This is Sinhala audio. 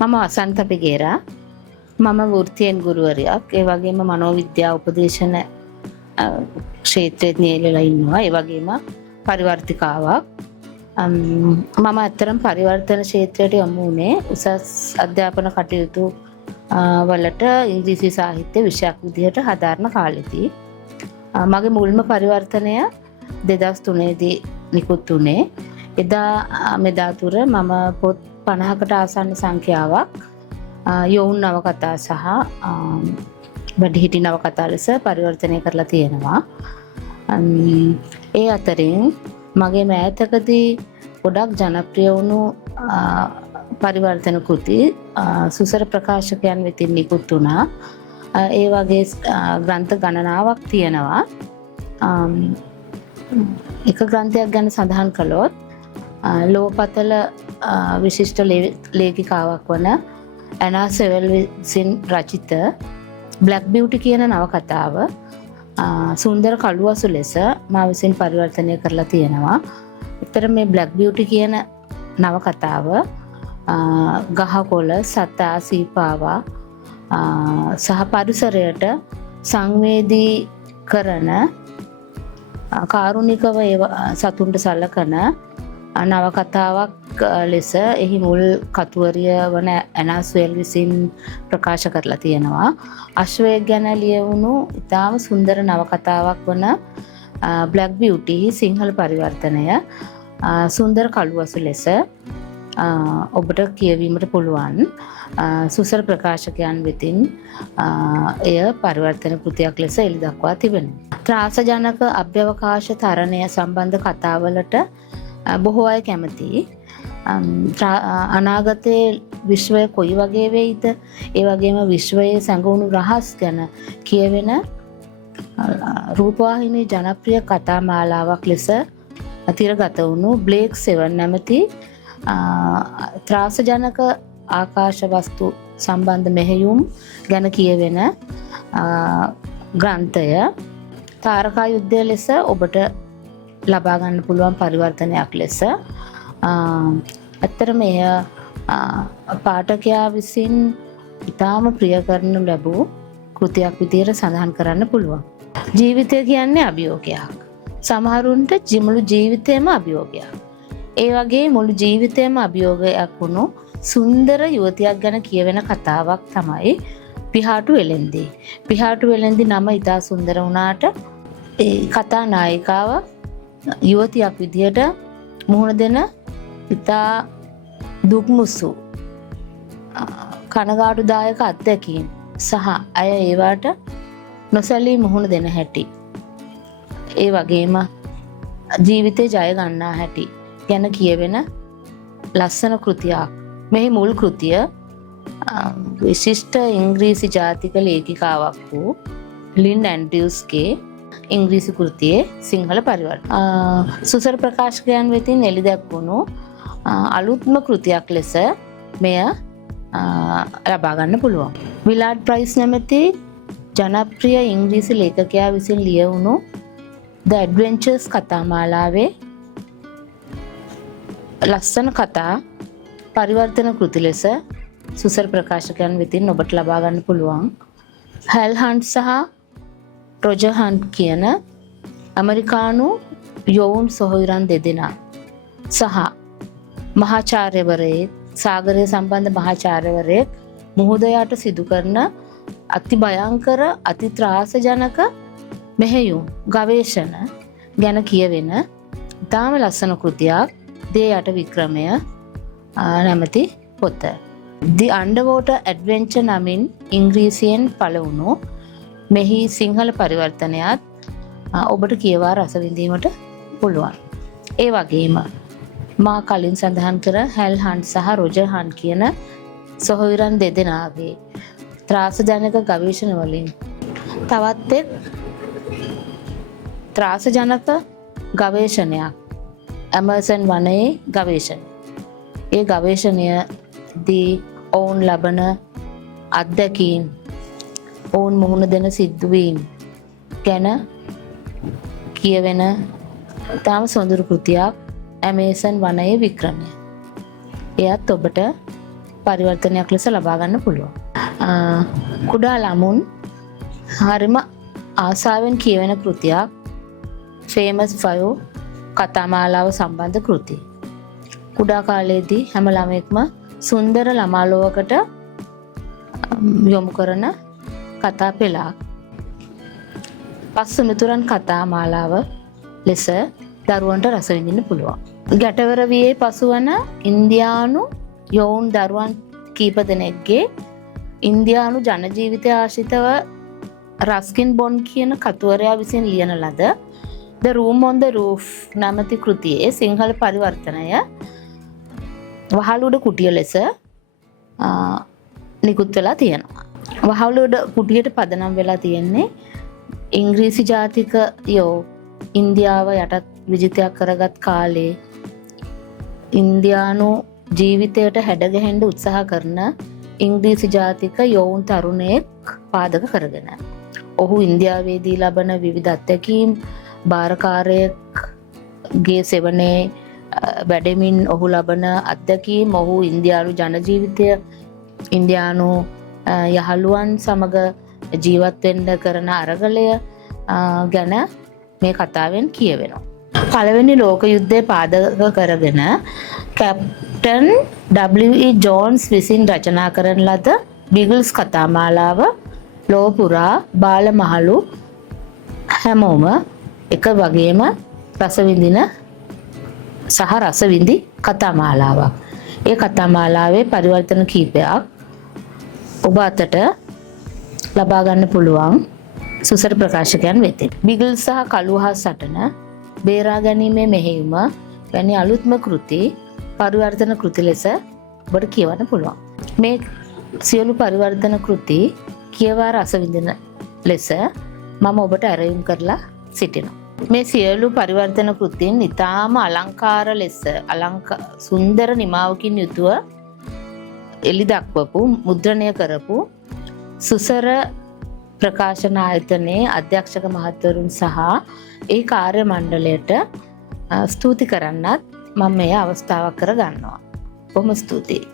මම අසන්ත පෙගේරා. මම වෘත්තියෙන් ගුරුවරියක්. ඒ වගේම මනෝවිද්‍යා උපදේශන ක්ෂේත්‍රයේ නියැලලා ඉන්නවා. ඒ වගේම පරිවර්තිකාවක්. මම අත්‍තරම් පරිවර්තන ක්ෂේත්‍රයට යමු වුණේ උසස් අධ්‍යාපන කටයුතු වලට ඉංග්‍රීසි සාහිත්‍ය විෂයක් විදිහට හදාරන කාලෙදී මගේ මුල්ම පරිවර්තනය 2003 දී නිකුත් වුණේ. එදා මෙදා තුර මම පොත් 50කට ආසන්න සංඛ්‍යාවක් යොවුන් නවකතා සහ වැඩිහිටි නවකතා ලෙස පරිවර්තනය කරලා තියෙනවා. ඒ අතරින් මගේ මෑතකදී ගොඩක් ජනප්‍රිය වුණු පරිවර්තන කෘති සුසර ප්‍රකාශකයන් වෙතින් නිකුත් වුණා. ඒ වගේ ග්‍රන්ථ ගණනාවක් තියෙනවා. එක ග්‍රන්ථයක් ගැන සඳහන් කළොත් ලෝපතල විශිෂ්ට ලේඛිකාවක් වන ඇනා සෙවල් විසින් රචිත බ්ලැක් බියුටි කියන නවකතාව සුන්දර කළුවසු ලෙස මා විසින් පරිවර්තනය කරලා තියෙනවා. උත්තර මේ බ්ලැක් බියුටි කියන නවකතාව ගහකොළ සතා සීපාවා සහ පරිසරයට සංවේදී කරන කාරුණිකව සතුන්ට සලකන නවකතාවක් ලෙස එහි මුල් කතුවරිය වන ඇනා සෙවල් විසින් ප්‍රකාශ කරලා තියෙනවා. අශ්වයෙක් ගැන ලියවුණු ඉතාම සුන්දර නවකතාවක් වන බ්ලැක් බියුටි සිංහල පරිවර්තනය සුන්දර කළුවසු ලෙස ඔබට කියවීමට පුළුවන්. සුසර ප්‍රකාශකයන් වෙතින් එය පරිවර්තන කෘතියක් ලෙස එළි දක්වා තිබෙනවා. ත්‍රාසජනක අභ්‍යවකාශ තරණය සම්බන්ධ කතාවලට බොහෝ අය කැමතියි. අනාගතයේ විශ්වය කොයි වගේ වෙයිද, ඒ වගේම විශ්වයේ සැඟවුණු රහස් ගැන කියවෙන රූපවාහිනී ජනප්‍රිය කතා මාලාවක් ලෙස තිරගත වුණු බ්ලේක් 7 නැමැති ත්‍රාසජනක ආකාශ වස්තු සම්බන්ධ මෙහෙයුම් ගැන කියවෙන ග්‍රන්ථය තාරකා යුද්ධය ලෙස ඔබට ලබා ගන්න පුළුවන් පරිවර්තනයක් ලෙස ඇත්තටම එය පාඨකයා විසින් ඉතාම ප්‍රිය කරනු ලැබූ කෘතියක් විදිහට සඳහන් කරන්න පුළුවන්. ජීවිතය කියන්නේ අභියෝගයක්. සමහරුන්ට මුළු ජීවිතේම අභියෝගයක්. ඒ වගේ මුළු ජීවිතේම අභියෝගයක් වුණු සුන්දර යුවතියක් ගැන කියවෙන කතාවක් තමයි පිහාටු වෙලෙන්දී. පිහාටු වෙලෙන්දී නම ඉතා සුන්දර වුණාට ඒ කතා නායිකාව යුවතියක් විදිහට මුහුණ දෙන ඉතා දුක්මුසු කනගාටුදායක අත්දැකීම් සහ අය ඒවාට නොසැලී මුහුණ දෙන හැටි, ඒ වගේම ජීවිතේ ජය ගන්නා හැටි ගැන කියවෙන ලස්සන කෘතියක්. මෙහි මුල් කෘතිය විශිෂ්ට ඉංග්‍රීසි ජාතික ලේඛිකාවක් වූ ලින් ඇන්ඩ්‍රියුස්ගේ ඉංග්‍රීසි කෘතියේ සිංහල පරිවර්තනය. සුසර ප්‍රකාශකයන් වෙතින් එළි දැක්වුණු අලුත්ම කෘතියක් ලෙස මෙය ලබා ගන්න පුළුවන්. විලාඩ් ප්‍රයිස් නැමැති ජනප්‍රිය ඉංග්‍රීසි ලේඛකයා විසින් ලියවුණු The Adventures කතා මාලාවේ ලස්සන කතා පරිවර්තන කෘති ලෙස සුසර ප්‍රකාශකයන් වෙතින් ඔබට ලබා ගන්න පුළුවන්. හැල් හන්ට් සහ රොජර් හන්ට් කියන ඇමරිකානු යොවුන් සොහොයුරන් දෙදෙනා සහ මහාචාර්යවරයෙක්, සාගරය සම්බන්ධ මහාචාර්යවරයෙක් මුහුද යට සිදු කරන අති භයංකර අති ත්‍රාසජනක මෙහෙයුම් ගවේෂණ ගැන කියවෙන ඉතාම ලස්සන කෘතියක් දේ යට වික්‍රමය නැමැති පොත. The Underwater Adventure නමින් ඉංග්‍රීසියෙන් පළ වුණු මෙහි සිංහල පරිවර්තනයත් ඔබට කියවා රස විඳීමට පුළුවන්. ඒ වගේම මා කලින් සඳහන් කර හැල් හන්ට් සහ රොජර් හන්ට් කියන සොහොයුරන් දෙදෙනාගේ ත්‍රාසජනක ගවේෂණ වලින් තවත් එක් ත්‍රාසජනක ගවේෂණයක් ඇමර්සන් වනයේ ගවේෂණය. ඒ ගවේෂණයදී ඔවුන් ලබන අත්දැකීම්, ඔවුන් මුහුණ දෙන සිද්ධවීම් ගැන කියවෙන ඉතාම සොඳුරු කෘතියක් ඇමේසන් වනයේ වික්‍රමය. එයත් ඔබට පරිවර්තනයක් ලෙස ලබා ගන්න පුළුවන්. කුඩා ළමුන් හරිම ආසාවෙන් කියවෙන කෘතියක් ෆේමස් 5 කතාමාලාව සම්බන්ධ කෘති. කුඩා කාලයේදී හැම ළමෙක්ම සුන්දර ළමා ලෝකකට යොමු කරන කතා පෙළක්. පස්ස මිතුරන් කතා මාලාව ලෙස දරුවන්ට රස විඳින්න පුළුවන්. ගැටවර වියේ පසුවන ඉන්දියානු යොවුන් දරුවන් කීප දෙනෙක්ගේ ඉන්දියානු ජනජීවිතය ආශ්‍රිතව රස්කින් බොන් කියන කතුවරයා විසින් ලියන ලද The Room on the Roof නමැති කෘතියේ සිංහල පරිවර්තනය වහලුඩ කුටිය ලෙස නිකුත් වෙලා තියෙනවා. වහලුඩ කුටියට පදනම් වෙලා තියෙන්නේ ඉංග්‍රීසි ජාතිකයෝ ඉන්දියාව යටත් විජිතයක් කරගත් කාලේ ඉන්දියානු ජීවිතයට හැඩගැහෙන්න උත්සාහ කරන ඉංග්‍රීසි ජාතික යොවුන් තරුණයෙක් පාදක කරගෙන. ඔහු ඉන්දියාවේදී ලබන විවිධ අත්දැකීම් භාරකාරයෙක්ගේ සෙවනේ වැඩමින් ඔහු ලබන අත්දැකීම් ඔහු ඉන්දියානු ජනජීවිතය ඉන්දියානු යහළුවන් සමග ජීවත් වෙන්න කරන අරගලය ගැන මේ කතාවෙන් කියවෙනවා. පළවෙනි ලෝක යුද්ධය පාදක කරගෙන කැප්ටන් W.E. ජෝන්ස් විසින් රචනා කරන ලද බිග්ල්ස් කතාමාලාව ලොව පුරා බාල මහලු හැමෝම එක වගේම රසවිඳින සහ රසවිඳි කතාමාලාවක්. ඒ කතාමාලාවේ පරිවර්තන කීපයක් ඔබ අතට ලබා ගන්න පුළුවන් සුසර ප්‍රකාශකයන් වෙතින්. බිග්ල්ස් සහ කළුහස් සටන, බේරා ගැනීමේ මෙහෙයුම වැනි අලුත්ම කෘති පරිවර්තන කෘති ලෙස ඔබට කියවන්න පුළුවන්. මේ සියලු පරිවර්තන කෘති කියවා රස විඳින ලෙස මම ඔබට ඇරයුම් කරලා සිටිනවා. මේ සියලු පරිවර්තන කෘතීන් ඉතාම අලංකාර ලෙස සුන්දර නිමාවකින් යුතුව එළි දක්වපු මුද්‍රණය කරපු සුසර ප්‍රකාශන ආයතනයේ අධ්‍යක්ෂක මහත්වරුන් සහ ඒ කාර්ය මණ්ඩලයට ස්තුති කරන්නත් මම මේ අවස්ථාවක් කර ගන්නවා. බොහොම ස්තුතියි.